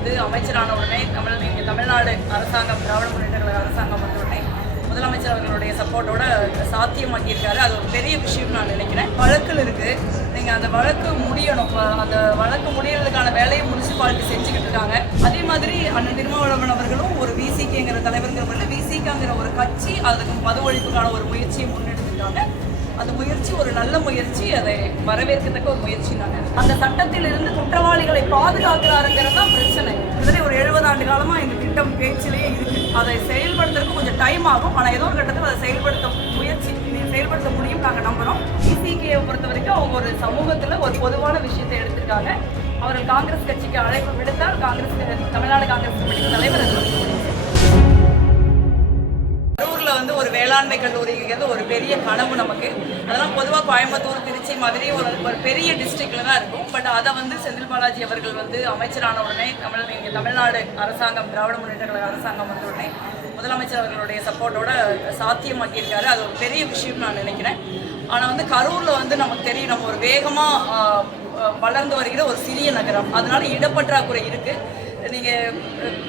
வந்து அமைச்சரான உடனே தமிழ்நாடு அரசாங்கம், திராவிட முன்னேற்ற கழக அரசாங்கம் வந்த உடனே முதலமைச்சர் அவர்களுடைய சப்போர்ட்டோட சாத்தியமாக்கியிருக்காரு. அது ஒரு பெரிய விஷயம் நான் நினைக்கிறேன். வழக்கில் இருக்குது, நீங்கள் அந்த வழக்கு முடியணும். அந்த வழக்கு முடியறதுக்கான வேலையை முனிசிபாலிட்டி செஞ்சுக்கிட்டு இருக்காங்க. அதே மாதிரி அண்ணன் திருமாவளவன் அவர்களும் ஒரு விசிகேங்கிற தலைவருங்கிற முறையில் விசிகாங்கிற ஒரு கட்சி அதுக்கு மது ஒழிப்புக்கான ஒரு முயற்சியை முன்னெடுத்திருக்காங்க. அந்த முயற்சி ஒரு நல்ல முயற்சி, அதை வரவேற்கத்தக்க ஒரு முயற்சி. அந்த சட்டத்தில் இருந்து குற்றவாளிகளை பாதுகாக்கிறாருங்கிறது தான் பிரச்சனை. கிட்டத்தட்ட ஒரு 70 ஆண்டு காலமாக இந்த திட்டம் பேச்சிலேயே இருக்கு. அதை செயல்படுத்துறதுக்கு கொஞ்சம் டைம் ஆகும். ஆனால் ஏதோ ஒரு கட்டத்தில் அதை செயல்படுத்த முடியும் நாங்கள் நம்புகிறோம். விசிகேயை பொறுத்த வரைக்கும் அவங்க ஒரு சமூகத்தில் ஒரு பொதுவான விஷயத்தை எடுத்திருக்காங்க. அவர்கள் காங்கிரஸ் கட்சிக்கு அழைப்பு விடுத்தால் தமிழ்நாடு காங்கிரஸ் கமிட்டி தலைவர் வந்து ஒரு வேளாண்மை கல்லூரிங்கிறது ஒரு பெரிய கனவு நமக்கு. அதெல்லாம் பொதுவாக கோயம்புத்தூர், திருச்சி, மதுரை ஒரு பெரிய டிஸ்ட்ரிக்டில் தான் இருக்கும். பட் அதை வந்து செந்தில் பாலாஜி அவர்கள் வந்து அமைச்சரான உடனே தமிழ்நாடு அரசாங்கம், திராவிட முன்னேற்ற கழக அரசாங்கம் வந்த உடனே முதலமைச்சர் அவர்களுடைய சப்போர்ட்டோட சாத்தியமாக்கியிருக்காரு. அது ஒரு பெரிய விஷயம் நான் நினைக்கிறேன். ஆனால் வந்து கரூரில் வந்து நமக்கு தெரியும், நம்ம ஒரு வேகமாக வளர்ந்து வருகிற ஒரு சிறிய நகரம். அதனால இடப்பற்றாக்குறை இருக்குது. நீங்கள்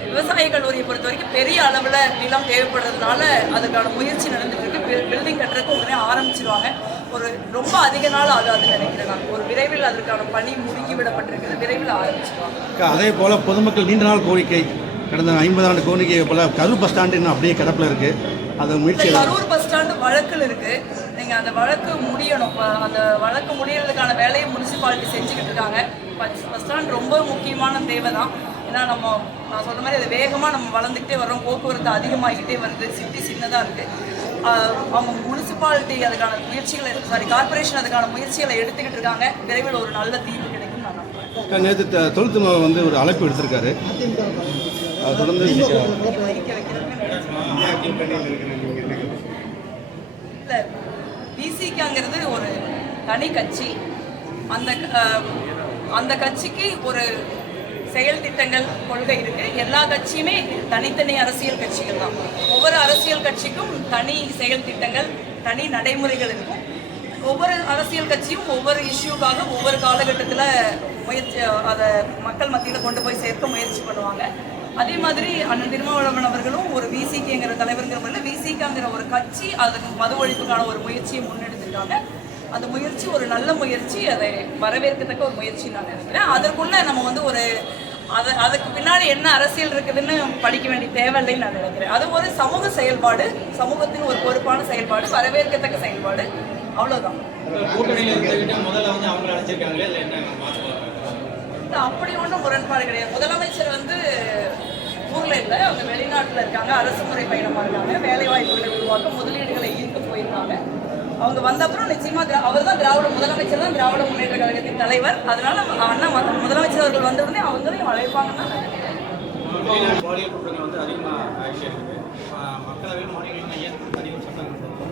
விவசாய கல்லூரியை பொறுத்த வரைக்கும் பெரிய அளவில் நிலம் தேவைப்படுறதுனால அதுக்கான முயற்சி நடந்துட்டு இருக்கு. பில்டிங் கட்டுறதுக்கு உடனே ஆரம்பிச்சிருவாங்க. ஒரு ரொம்ப அதிக நாள் ஆகாதுன்னு நினைக்கிறேன் நான். ஒரு விரைவில் அதற்கான பணி முடுக்கிவிடப்பட்டிருக்குது. விரைவில் ஆரம்பிச்சிருவாங்க. அதே போல் பொதுமக்கள் நீண்ட நாள் கோரிக்கை, கடந்த 50 ஆண்டு கோரிக்கையை போல் கரூர் பஸ் ஸ்டாண்டு இன்னும் அப்படியே கிடப்பில் இருக்குது. அது முயற்சி கரூர் பஸ் ஸ்டாண்டு வழக்கில் இருக்குது. நீங்கள் அந்த வழக்கு முடியணும். அந்த வழக்கு முடியறதுக்கான வேலையை முனிசிபாலிட்டி செஞ்சுக்கிட்டு இருக்காங்க. பஸ் ஸ்டாண்ட் ரொம்ப முக்கியமான தேவை தான். ஏன்னா நான் சொல்கிற மாதிரி அது வேகமாக நம்ம வளர்ந்துக்கிட்டே வரோம். போக்குவரத்து அதிகமாகிக்கிட்டே வருது. சிட்டி சின்னதாக இருக்குது. அவங்க முனிசிபாலிட்டி அதுக்கான முயற்சிகளை கார்பரேஷன் அதுக்கான முயற்சிகளை எடுத்துக்கிட்டு இருக்காங்க. விரைவில் ஒரு நல்ல தீர்வு கிடைக்கும் நான் நம்புறேன். நேற்று தொழில்துறை வந்து ஒரு அழைப்பு எடுத்திருக்காரு. தொடர்ந்து இல்லை, விசிகாங்கிறது ஒரு தனி கட்சி. அந்த கட்சிக்கு ஒரு செயல் திட்டங்கள், கொள்கை இருக்கு. எல்லா கட்சியுமே தனித்தனி அரசியல் கட்சிகள் தான். ஒவ்வொரு அரசியல் கட்சிக்கும் தனி செயல் திட்டங்கள், தனி நடைமுறைகள் இருக்கும். ஒவ்வொரு அரசியல் கட்சியும் ஒவ்வொரு இஷ்யூக்காக ஒவ்வொரு காலகட்டத்தில் அதை மக்கள் மத்தியில் கொண்டு போய் சேர்க்க முயற்சி பண்ணுவாங்க. அதே மாதிரி அண்ணன் திருமாவளவன் அவர்களும் ஒரு விசிகேங்கிற தலைவருங்கிற முறையில் விசிகாங்கிற ஒரு கட்சி அதுக்கு மது ஒழிப்புக்கான ஒரு முயற்சியை முன்னெடுத்திருக்காங்க. அந்த முயற்சி ஒரு நல்ல முயற்சி, அதை வரவேற்கத்தக்க ஒரு முயற்சி நான் நினைக்கிறேன். அதற்குள்ள நம்ம வந்து அதுக்கு பின்னாடி என்ன அரசியல் இருக்குதுன்னு படிக்க வேண்டிய தேவையில்லைன்னு நான் நினைக்கிறேன். அது ஒரு சமூக செயல்பாடு, சமூகத்தின் ஒரு பொறுப்பான செயல்பாடு, வரவேற்கத்தக்க செயல்பாடு, அவ்வளோதான். அப்படி ஒன்றும் முரண்பாடு கிடையாது. முதலமைச்சர் வந்து ஊரில் இல்லை, அவங்க வெளிநாட்டில் இருக்காங்க. அரசு முறை பயணமாக இருக்காங்க. வேலை வாய்ப்புகளை உருவாக்க, முதலீடுகளை ஈர்க்க போயிருக்காங்க. அவங்க வந்த அப்புறம் நிச்சயமாக அவர் தான் முதலமைச்சர் தான் திராவிட முன்னேற்ற கழகத்தின் தலைவர். அதனால அண்ணன் முதலமைச்சர் அவர்கள் வந்த உடனே அவங்களையும் அழைப்பாங்கன்னு நான் நினைக்கிறேன்.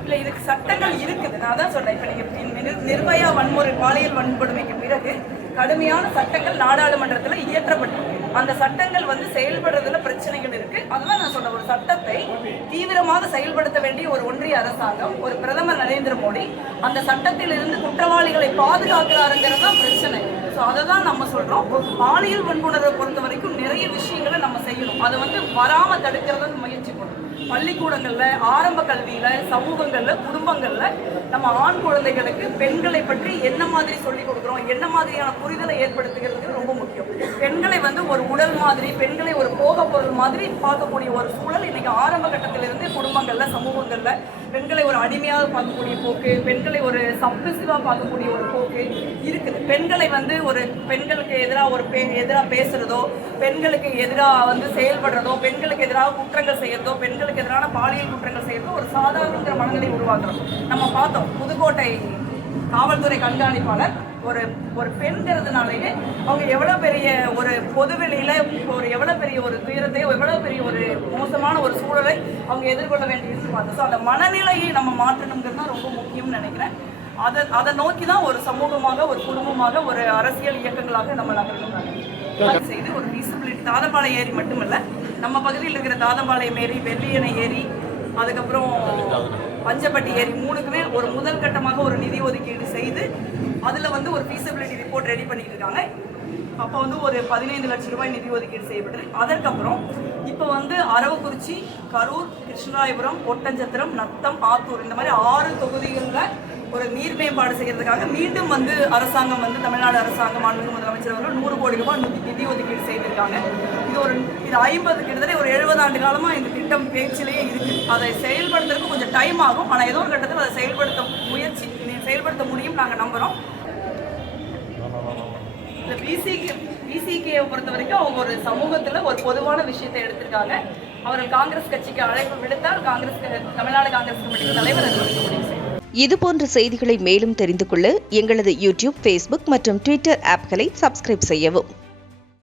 இல்லை, இதுக்கு சட்டங்கள் இருக்குது. நான் தான் சொல்றேன். இப்போ நீங்கள் நிர்பயா வன்முறை, பாலியல் வன்கொடுமைக்கு பிறகு கடுமையான சட்டங்கள் நாடாளுமன்றத்தில் இயற்றப்பட்டிருக்கு. அந்த சட்டங்கள் வந்து செயல்படுறதுல பிரச்சனைகள் இருக்கு. அதுதான் நான் சொல்றேன். ஒரு சட்டத்தை தீவிரமாக செயல்படுத்த வேண்டிய ஒரு ஒன்றிய அரசாங்கம், ஒரு பிரதமர் நரேந்திர மோடி அந்த சட்டத்தில் இருந்து குற்றவாளிகளை பாதுகாக்கிறாருங்கிறது தான் பிரச்சனை. ஸோ அதை தான் நம்ம சொல்றோம். பாலியல் வன்புணர்வை பொறுத்த வரைக்கும் நிறைய விஷயங்களை நம்ம செய்யணும். அதை வந்து வராமல் தடுக்கிறத முயற்சி பண்ணணும். பள்ளிக்கூடங்கள்ல, ஆரம்ப கல்வியில, சமூகங்கள்ல, குடும்பங்கள்ல நம்ம ஆண் குழந்தைகளுக்கு பெண்களை பற்றி என்ன மாதிரி சொல்லிக் கொடுக்குறோம், என்ன மாதிரியான புரிதலை ஏற்படுத்துகிறதுக்கு ரொம்ப முக்கியம். பெண்களை வந்து ஒரு உடல் மாதிரி, பெண்களை ஒரு போக பொருள் மாதிரி பார்க்கக்கூடிய ஒரு சூழல் இன்னைக்கு ஆரம்ப கட்டத்திலிருந்து குடும்பங்கள்ல, சமூகங்கள்ல பெண்களை ஒரு அடிமையாக பார்க்கக்கூடிய போக்கு, பெண்களை ஒரு சப்மிசிவாக பார்க்கக்கூடிய ஒரு போக்கு இருக்குது. பெண்களை வந்து ஒரு பெண்களுக்கு எதிராக பேசுறதோ, பெண்களுக்கு எதிராக வந்து செயல்படுறதோ, பெண்களுக்கு எதிராக குற்றங்கள் செய்யறதோ, பெண்களுக்கு எதிரான பாலியல் குற்றங்கள் செய்யறதோ ஒரு சாதாரண மனநிலை உருவாக்குறோம். நம்ம பார்த்தோம், புதுக்கோட்டை காவல்துறை கண்காணிப்பாளர் ஒரு பெண்கிறதுனாலேயே அவங்க எவ்வளவு பெரிய ஒரு பொதுவெளியில எவ்வளவு பெரிய ஒரு துயரத்தை, எவ்வளவு பெரிய ஒரு மோசமான ஒரு சூழலை அவங்க எதிர்கொள்ள வேண்டியது பார்த்தோம். ஸோ அந்த மனநிலையை நம்ம மாற்றணுங்கிறது தான் ரொம்ப முக்கியம்னு நினைக்கிறேன். அதை நோக்கி தான் ஒரு சமூகமாக, ஒரு குடும்பமாக, ஒரு அரசியல் இயக்கங்களாக நம்ம நகரணும் செய்து ஒரு ஃபீஸிபிலிட்டி. தாதம்பாளையம் ஏரி மட்டுமல்ல, நம்ம பகுதியில் இருக்கிற தாதம்பாளையம் ஏரி, வெள்ளியணை ஏரி, அதுக்கப்புறம் பஞ்சப்பட்டி ஏரி, மூணுக்குமே ஒரு முதல் கட்டமாக ஒரு நிதி ஒதுக்கீடு செய்து அதில் வந்து ஒரு ஃபீஸிபிலிட்டி ரிப்போர்ட் ரெடி பண்ணிட்டு இருக்காங்க. அப்போ வந்து ஒரு 15 லட்சம் ரூபாய் நிதி ஒதுக்கீடு செய்யப்பட்டது. அதற்கப்புறம் இப்போ வந்து அரவக்குறிச்சி, கரூர், கிருஷ்ணராயபுரம், ஒட்டஞ்சத்திரம், நத்தம், ஆத்தூர் இந்த மாதிரி 6 தொகுதிகளில் ஒரு நீர் மேம்பாடு செய்யறதுக்காக மீண்டும் வந்து அரசாங்கம் வந்து தமிழ்நாடு அரசாங்கம் மாண்புமிகு முதலமைச்சர் அவர்கள் 100 கோடி ரூபாய் நிதி ஒதுக்கீடு செய்திருக்காங்க. இது 50 கிட்டத்தட்ட ஒரு 70 ஆண்டு காலமாக இந்த திட்டம் பேச்சிலேயே இருக்கு. அதை செயல்படுத்துறதுக்கு கொஞ்சம் டைம் ஆகும். ஆனால் ஏதோ ஒரு கட்டத்தில் அதை செயல்படுத்த முடியும் நாங்கள் நம்புகிறோம். இந்த பிசிகேவை பொறுத்த வரைக்கும் அவங்க ஒரு சமூகத்தில் ஒரு பொதுவான விஷயத்தை எடுத்திருக்காங்க. அவர்கள் காங்கிரஸ் கட்சிக்கு அழைப்பு விடுத்தால் தமிழ்நாடு காங்கிரஸ் கமிட்டி தலைவர் அதை முடிவு செய்வார். இதுபோன்ற செய்திகளை மேலும் தெரிந்து கொள்ள எங்களது யூடியூப், ஃபேஸ்புக் மற்றும் ட்விட்டர் ஆப்களை சப்ஸ்கிரைப் செய்யவும்.